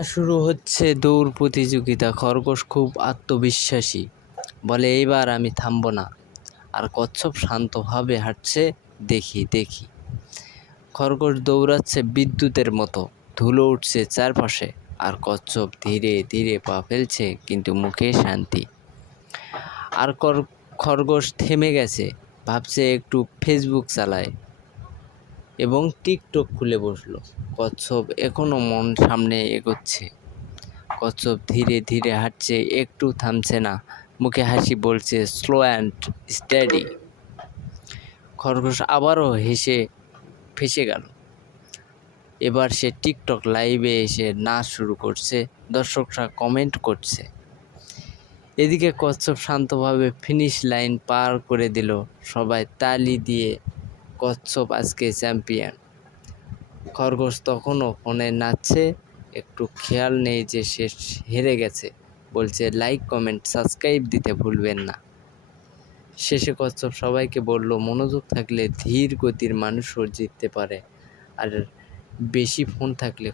শুরু হচ্ছে দৌড় প্রতিযোগিতা, খরগোশ খুব আত্মবিশ্বাসী। বলে, এইবার আমি থামবো না। আর কচ্ছপ শান্তভাবে হাঁটছে, দেখি দেখি। খরগোশ দৌড়াচ্ছে বিদ্যুতের মতো, ধুলো উঠছে চারপাশে, আর কচ্ছপ ধীরে ধীরে পা ফেলছে, কিন্তু মুখে শান্তি। আর খরগোশ থেমে গেছে, ভাবছে একটু ফেসবুক চালায়। এবং টিকটক খুলে বসল। কচ্ছপ এখনও মন সামনে এগোচ্ছে। কচ্ছপ ধীরে ধীরে হাঁটছে, একটু থামছে না। মুখে হাসি বলছে স্লো অ্যান্ড স্টেডি খরগোশ আবারও হেসে ফেসে গেল। এবার সে টিকটক লাইভে এসে নাচ শুরু করছে, দর্শকরা কমেন্ট করছে। এদিকে কচ্ছপ শান্তভাবে ফিনিশ লাইন পার করে দিল, সবাই তালি দিয়ে কচ্ছপ আজকে চ্যাম্পিয়ন। খরগোশ তখনও ফোনে নাচছে, একটু খেয়াল নেই যে সে হেরে গেছে, বলছে লাইক কমেন্ট সাবস্ক্রাইব দিতে ভুলবেন না। শেষে কচ্ছপ সবাইকে বলল, মনোযোগ থাকলে ধীর গতির মানুষও জিততে পারে, আর বেশি ফোন থাকলে